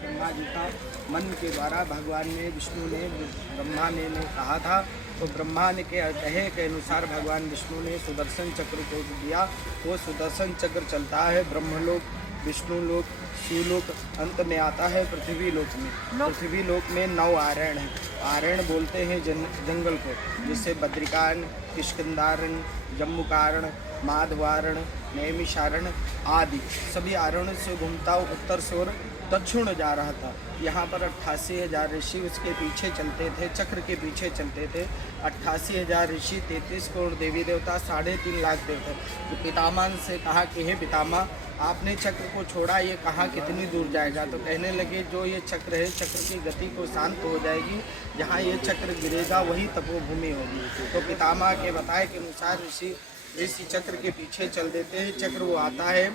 ब्रह्मा जी का मन के द्वारा भगवान ने विष्णु ने ब्रह्मा ने कहा था। तो ब्रह्मा ने के कहे के अनुसार भगवान विष्णु ने सुदर्शन चक्र को दिया। वो सुदर्शन चक्र चलता है ब्रह्मलोक, विष्णुलोक, शिवलोक, अंत में आता है पृथ्वी लोक में। पृथ्वी लोक में 9 आरण हैं। आरण बोलते हैं जंगल को, जिससे बद्रिकारण, किष्किंधारण, जम्बूकारण, माधवारण, नैमिषारण आदि सभी आरण से घूमता उत्तर से और दक्षिण जा रहा था। यहाँ पर 88,000 ऋषि उसके पीछे चलते थे, चक्र के पीछे चलते थे। 88,000 ऋषि, 33 करोड़ देवी देवता, 3.5 लाख देवता। तो पितामह से कहा कि हे पितामह, आपने चक्र को छोड़ा, ये कहाँ कितनी दूर जाएगा? तो कहने लगे जो ये चक्र है, चक्र की गति को शांत हो जाएगी, जहाँ ये चक्र गिरेगा वही तपोभूमि होगी। तो पितामह के बताए के अनुसार ऋषि इस चक्र के पीछे चल देते हैं। चक्र वो आता है,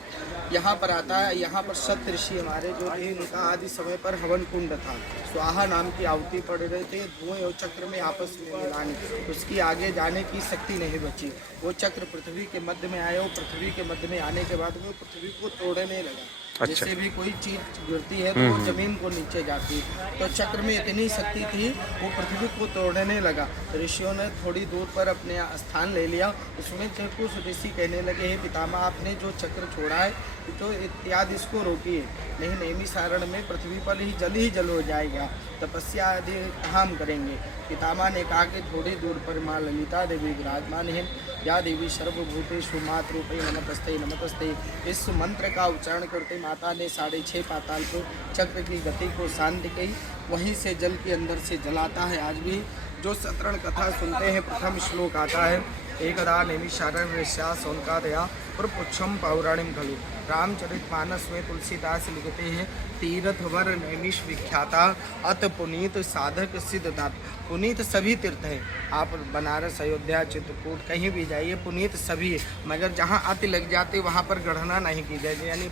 यहाँ पर आता है। यहाँ पर सत ऋषि हमारे जो थे, इनका आदि समय पर हवन कुंड था। स्वाहा नाम की आहुति पड़ रहे थे, धुएं और चक्र में आपस में मिलाने, उसकी आगे जाने की शक्ति नहीं बची। वो चक्र पृथ्वी के मध्य में आया और पृथ्वी के मध्य में आने के बाद वो पृथ्वी को तोड़ने लगा। अच्छा। जैसे भी कोई चीज गिरती है तो वो जमीन को नीचे जाती है। तो चक्र में इतनी शक्ति थी, वो पृथ्वी को तोड़ने लगा। तो ऋषियों ने थोड़ी दूर पर अपने स्थान ले लिया। उसमें कुछ ऋषि कहने लगे, हे पितामह, आपने जो चक्र छोड़ा है तो इत्यादि इसको रोकिए, नहीं नैमिषारण में पृथ्वी पर ही जल हो जाएगा, तपस्या आदि कहाँ हम करेंगे? पितामह ने कहा कि थोड़ी दूर पर माँ ललिता देवी विराजमान है। या देवी सर्वभूतेषु मातरूपे नमस्ते नमस्ते। इस मंत्र का उच्चारण करते माता ने 6.5 पाताल को चक्र की गति को शांत की। वहीं से जल के अंदर से जलाता है। आज भी जो सतरण कथा सुनते हैं, प्रथम श्लोक आता है, एकदा नैमिषारण्य ऋष्या सोनकादया पुरपुच्छम पौराणिम खलु। रामचरितमानस में तुलसीदास लिखते हैं, तीर्थवर नैमिष विख्याता, अत पुनीत साधक सिद्धदात। पुनीत सभी तीर्थ हैं, आप बनारस, अयोध्या, चित्रकूट कहीं भी जाइए, पुनीत सभी है। मगर जहाँ अति लग जाते वहाँ पर गणना नहीं की जाए, यानी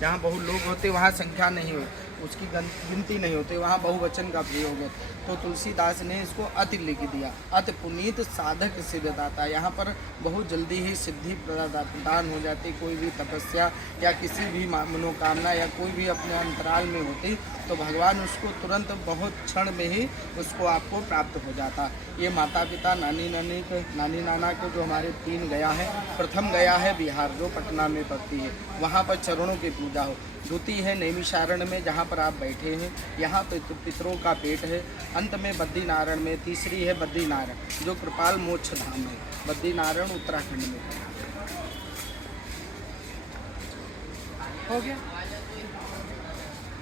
जहाँ बहु लोग होते वहाँ संख्या नहीं हो, उसकी गिनती नहीं होती, वहाँ बहुवचन का प्रयोग है। तो तुलसीदास ने इसको अति लिख दिया, अति पुनीत साधक सिद्धदाता। यहाँ पर बहुत जल्दी ही सिद्धि प्रदान हो जाती। कोई भी तपस्या या किसी भी मनोकामना या कोई भी अपने अंतराल में होती तो भगवान उसको तुरंत बहुत क्षण में ही उसको आपको प्राप्त हो जाता। ये माता पिता नानी नाना के जो हमारे 3 गया है, प्रथम गया है बिहार जो पटना में पड़ती है, वहाँ पर चरणों की पूजा हो। द्वितीय है नैमिषारण में जहाँ पर आप बैठे हैं, यहाँ पर पितरों का पेट है। अंत में बद्रीनारायण में तीसरी है बद्रीनारायण जो कृपाल मोक्ष धाम है, बद्रीनारायण उत्तराखंड में। हो गया।